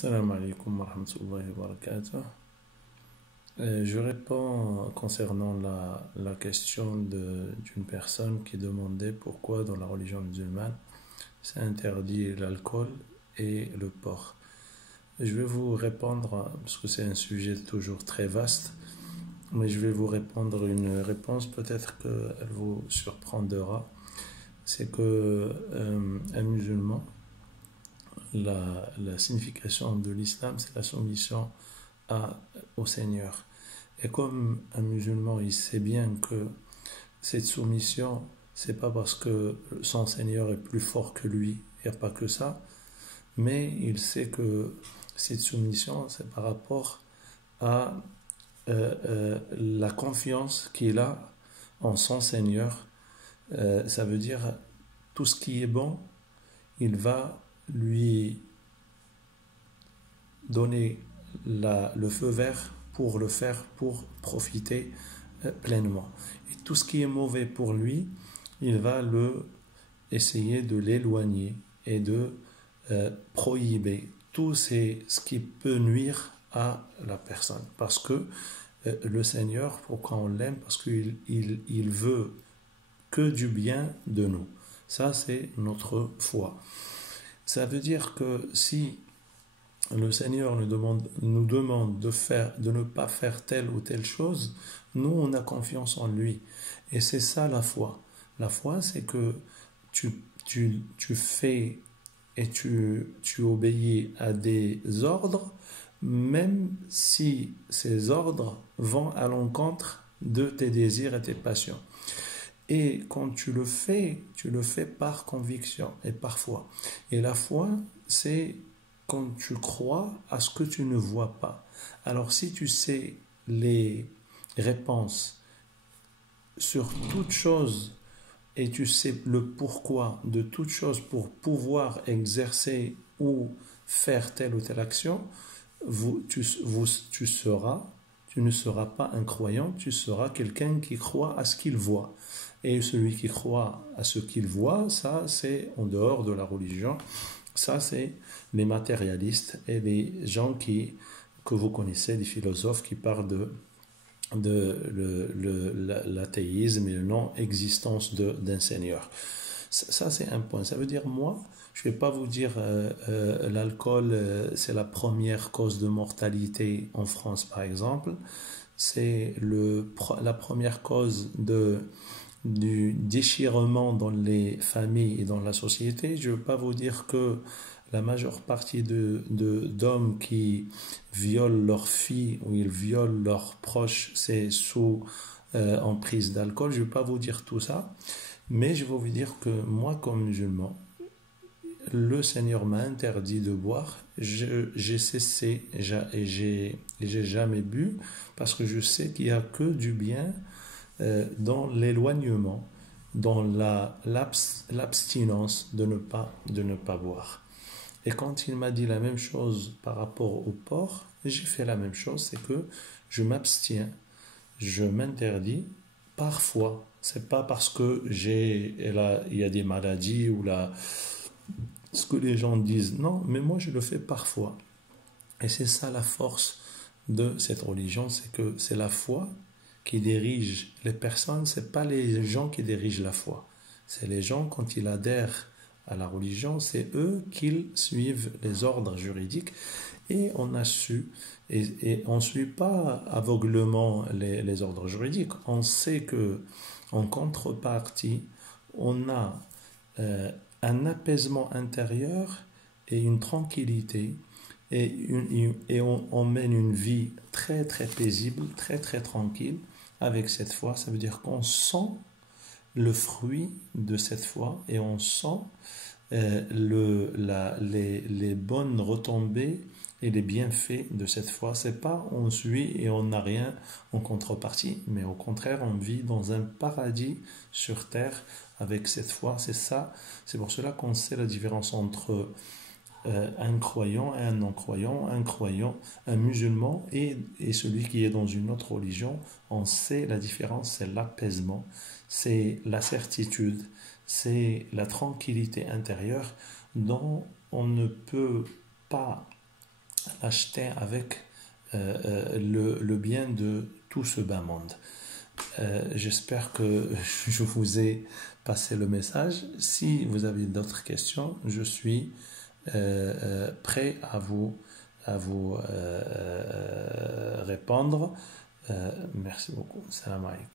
Salam alaikum wa rahmatullahi wa barakatuh. Je réponds concernant la question d'une personne qui demandait pourquoi dans la religion musulmane c'est interdit l'alcool et le porc. Je vais vous répondre, parce que c'est un sujet toujours très vaste, mais je vais vous répondre une réponse peut-être qu'elle vous surprendra. C'est que un musulman, la signification de l'islam, c'est la soumission au Seigneur. Et comme un musulman, il sait bien que cette soumission, c'est pas parce que son Seigneur est plus fort que lui, il n'y a pas que ça, mais il sait que cette soumission, c'est par rapport à la confiance qu'il a en son Seigneur. Ça veut dire tout ce qui est bon, il va lui donner le feu vert pour le faire, pour profiter pleinement. Et tout ce qui est mauvais pour lui, il va essayer de l'éloigner et de prohiber tout ce qui peut nuire à la personne. Parce que le Seigneur, pourquoi on l'aime? Parce qu'il veut que du bien de nous. Ça, c'est notre foi. Ça veut dire que si le Seigneur nous demande de ne pas faire telle ou telle chose, nous, on a confiance en lui. Et c'est ça la foi. La foi, c'est que tu fais et tu obéis à des ordres, même si ces ordres vont à l'encontre de tes désirs et tes passions. Et quand tu le fais par conviction et par foi. Et la foi, c'est quand tu crois à ce que tu ne vois pas. Alors si tu sais les réponses sur toute chose et tu sais le pourquoi de toute chose pour pouvoir exercer ou faire telle ou telle action, tu ne seras pas un croyant, tu seras quelqu'un qui croit à ce qu'il voit. Et celui qui croit à ce qu'il voit, ça c'est en dehors de la religion. Ça, c'est les matérialistes et les gens que vous connaissez, les philosophes qui parlent de l'athéisme et la non-existence d'un Seigneur. Ça, c'est un point. Ça veut dire, moi, je ne vais pas vous dire l'alcool, c'est la première cause de mortalité en France, par exemple. C'est la première cause du déchirement dans les familles et dans la société. Je ne veux pas vous dire que la majeure partie d'hommes qui violent leurs filles ou ils violent leurs proches, c'est sous emprise d'alcool. Je ne veux pas vous dire tout ça, mais je vais vous dire que moi, comme musulman, le Seigneur m'a interdit de boire. J'ai cessé et j'ai jamais bu parce que je sais qu'il n'y a que du bien dans l'éloignement, dans l'abstinence de ne pas boire. Et quand il m'a dit la même chose par rapport au porc, j'ai fait la même chose, c'est que je m'abstiens, je m'interdis parfois. C'est pas parce que il y a des maladies ou ce que les gens disent. Non, mais moi je le fais parfois. Et c'est ça la force de cette religion, c'est que c'est la foi qui dirige les personnes, c'est pas les gens qui dirigent la foi. C'est les gens, quand ils adhèrent à la religion, c'est eux qui suivent les ordres juridiques. Et on a su, et on ne suit pas aveuglement les ordres juridiques. On sait que en contrepartie, on a un apaisement intérieur et une tranquillité et on mène une vie très très paisible, très très tranquille avec cette foi. Ça veut dire qu'on sent le fruit de cette foi et on sent les bonnes retombées et les bienfaits de cette foi. C'est pas on suit et on n'a rien en contrepartie, mais au contraire on vit dans un paradis sur terre avec cette foi. C'est ça, c'est pour cela qu'on sait la différence entre un croyant et un non-croyant, un croyant, un musulman et celui qui est dans une autre religion. On sait la différence, c'est l'apaisement, c'est la certitude, c'est la tranquillité intérieure dont on ne peut pas l'acheter avec le bien de tout ce bas monde. J'espère que je vous ai passé le message. Si vous avez d'autres questions, je suis prêt à vous répondre. Merci beaucoup. Salam alaikum.